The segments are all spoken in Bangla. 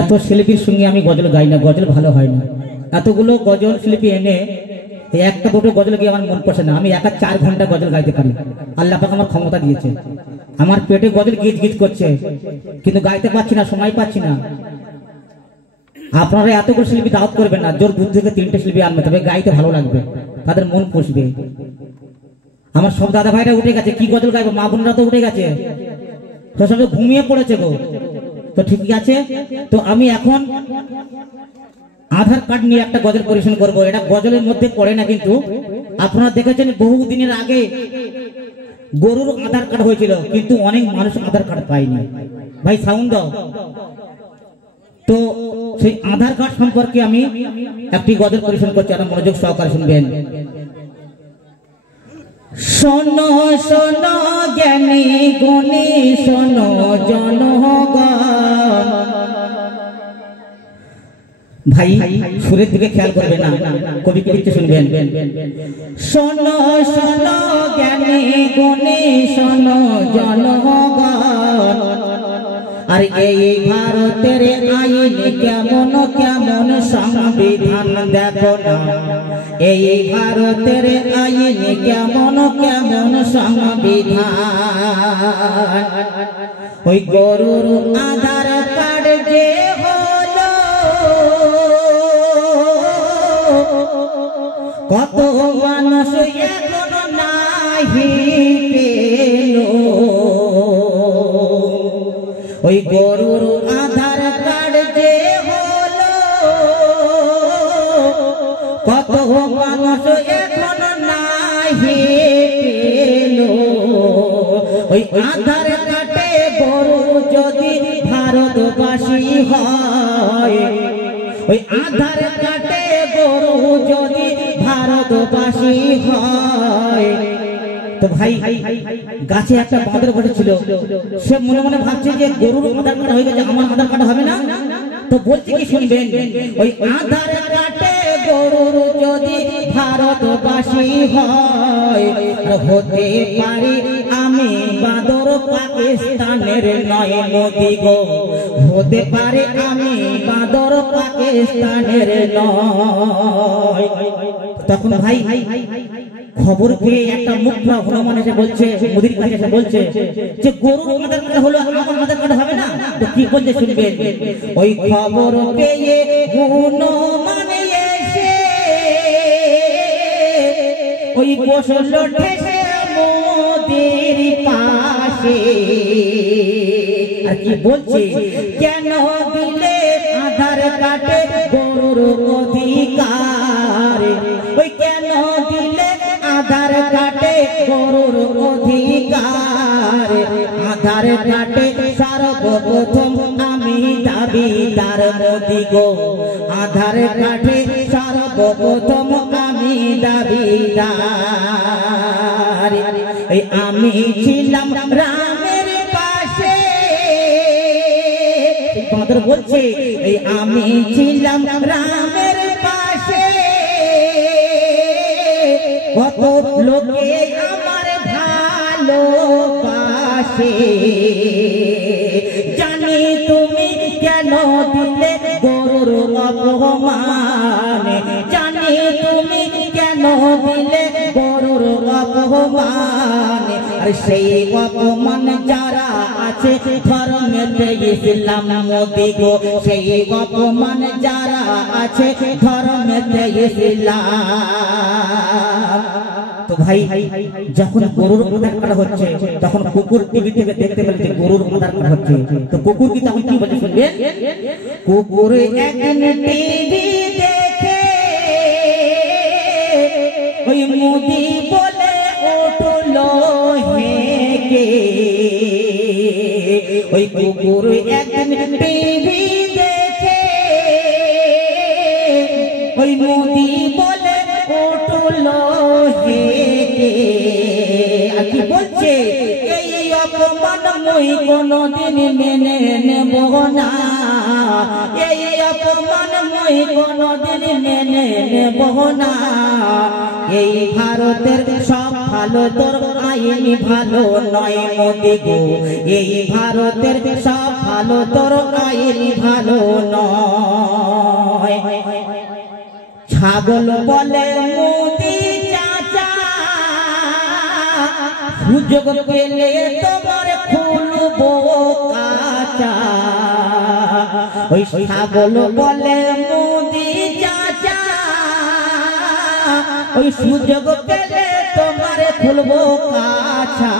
এত শিল্পীর সঙ্গে আমি গজল গাই না, গজল ভালো হয় না। এতগুলো গজল শিল্পী এনে একটা দুটো গজল গিয়ে আমার মন পড়ছে না। আমি একা 4 ঘন্টা গজল গাইতে পারি, আল্লাহ পাক আমার ক্ষমতা দিয়েছে। আমার পেটে গজল গিজ গিজ করছে, কিন্তু গাইতে পারছি না, সময় পাচ্ছি না। আপনারা এতগুলো শিল্পী দাওয়াত করবেন না, জোর 2 থেকে 3টে শিল্পী আনবে, তবে গাইতে ভালো লাগবে, তাদের মন পুষবে। আমার সব দাদা ভাইরা উঠে গেছে, কি গজল গাইবো, মা বোনরা তো উঠে গেছে, তো সব ঘুমিয়ে পড়েছে গো। তো ঠিক আছে, তো আমি এখন আধার কার্ড নিয়ে একটা গজল পরিবেশন করব। এটা গজলের মধ্যে পড়ে না, কিন্তু আপনারা দেখেছেন বহুদিনের আগে গরুর আধার কার্ড হয়েছিল, কিন্তু অনেক মানুষ আধার কার্ড পায়নি। ভাই সাউন্ড দাও। তো সেই আধার কার্ড সম্পর্কে আমি একটি গজল পরিবেশন করছি, আপনারা মনোযোগ সহকারে শুনবেন। শোনো শোনো জ্ঞানী গুণী, শোনো জনগণ। ভাই সুরের দিকে খেয়াল করবে না, কবি কবিতে শুনবেন। শোনো শোনো জ্ঞানী গুণী, শোনো জনগণ। আর এই ভারতের আইন কেমন কেমন সংবিধান দেখো না, এই ভারতের আইন কেমন কেমন সংবিধান। ওই গরুর আধার কার্ড যে হলো, কত মানুষ এখনো নাহি পেল। ওই গরুর আধার কার্ড যে হলো, কত মানুষ এখনো নাহি পেল। ওই আধার কার্ডে গরু যদি ভারতবাসী হয়, ওই আধার কার্ডে গরু যদি ভারতবাসী হয়। তো ভাই গাছে একটা বাঁদর বসেছিল, সে মনে মনে ভাবছে যে গরুর আধার কার্ড হয়ে গেছে, আমার আধার কার্ড হবে না। তো বলছে কি শুনবেন, ওই আধার কার্ডে গরুর যদি ভারতবাসী হয়, হতে পারি আমি বাঁদর পাকিস্তানের নয় মোদি গো, হতে পারে আমি বাঁদর পাকিস্তানের নয়। তখন ভাই খবর পেয়ে একটা মুখরা হনুমান এসে বলছে, মোদির কাছে এসে বলছে যে গরুর আধার কার্ড হলো, আমার আধার কার্ড হবে না। তো কি বলছে শুনবেন। ওই খবর পেয়ে হনুমান এসে ওই বসল ঠেসে মোদির পাশে। আর কি বলছে, কেন দিলে আধার কার্ডে গরুর অধিকার, ওই কেন দিলে আধার কার্ডে গরুর অধিকার। আধার কার্ডে সর্বপ্রথম আমি দাবিদার মোদি গো, আধার কার্ডে সর্বপ্রথম আমি দাবিদার। এই আমি ছিলাম রামের পাশে, বাঁদর বলছে এই আমি ছিলাম রামের পাশে, কত লোকে আমার ভালোবাসে। জানি তুমি কেন দিলে গরুর অপমান, জানি তুমি কেন দিলে গরুর অপমান। আর সেই অপমান যারা আছে ধর্মেতে ইসলাম মোদি গো, সেই অপমান যারা আছে ধর্মেতে ইসলাম। তো ভাই যখন গরুর আধার কার্ড হচ্ছে, তখন কুকুর টিভি থেকে দেখতে পেলে যে গরুর আধার কার্ড হচ্ছে। তো কুকুর কি তখন কি বলে শুনবেন। কুকুর একদিন টিভি দেখে ওই মোদি বলে উঠলো হেঁকে। ওই কুকুর একদিন টিভি দেখে ওই মোদি বলে উঠলো হেঁকে। আর কি বলছে, এই অপমান মই কোনদিন মেনে নেব না, এই অপমান মই কোনদিন মেনে নেব না। এই ভারতের সব ভালো তোর আইন ভালো নয় মোদি গো, এই ভারতের সব ভালো তোর আইন ভালো নয়। ছাগল বলে মোদি চাচা সুযোগ পেলে তোমার খুলবো কাঁচা। ওই ছাগল বলে মোদি চাচা ওই সুযোগ পেলে তোমার খুলবো কাঁচা।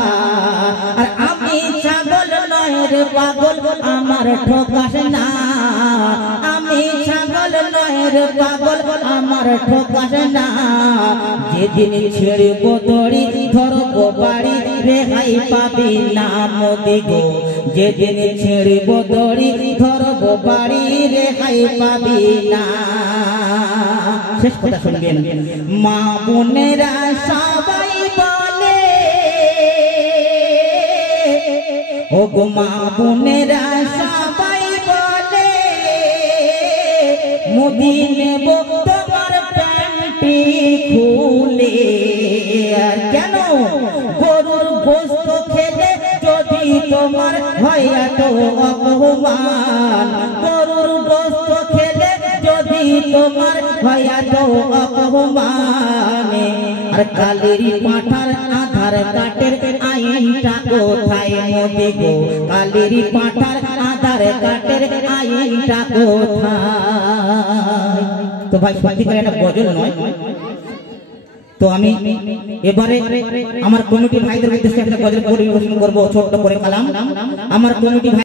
আর আমি ছাগল নয় রে পাগল আমার ঠকাস না, আমি ছাগল নয় রে পাগল আমার ঠকাস না। যেদিন ছেড়ব দড়ি ধরবো বাড়ি রেহাই পাবি না মোদি গো, যেদিন ছেড়ব দড়ি ধরবো বাড়ি রেহাই পাবি না। শেষ কথা শুনবেন, মা বোনেরা সবাই বলে ও গো মা বোনেরা সবাই বলে মোদি নেব তোমার প্যান্টি খুলে। আর কেন গরুর গোশত খেলে যদি তোমার হয় এত অপমান, গরুর গোশত খেলে যদি তোমার হয় এত অপমান। আর কালেরি পাঠার আধার কার্ডের আইনটা কোথায় মোদি গো, কালেরি পাঠার আধার কার্ডের আইনটা কোথায়? তো ভাই সত্যি করে একটা গজল নয়। তো আমি এবারে আমার কমিটি ভাইদের উদ্দেশ্যে একটা গজল পরিবেশন করবো, ছোট্ট করে কালাম। আমার কমিটি ভাই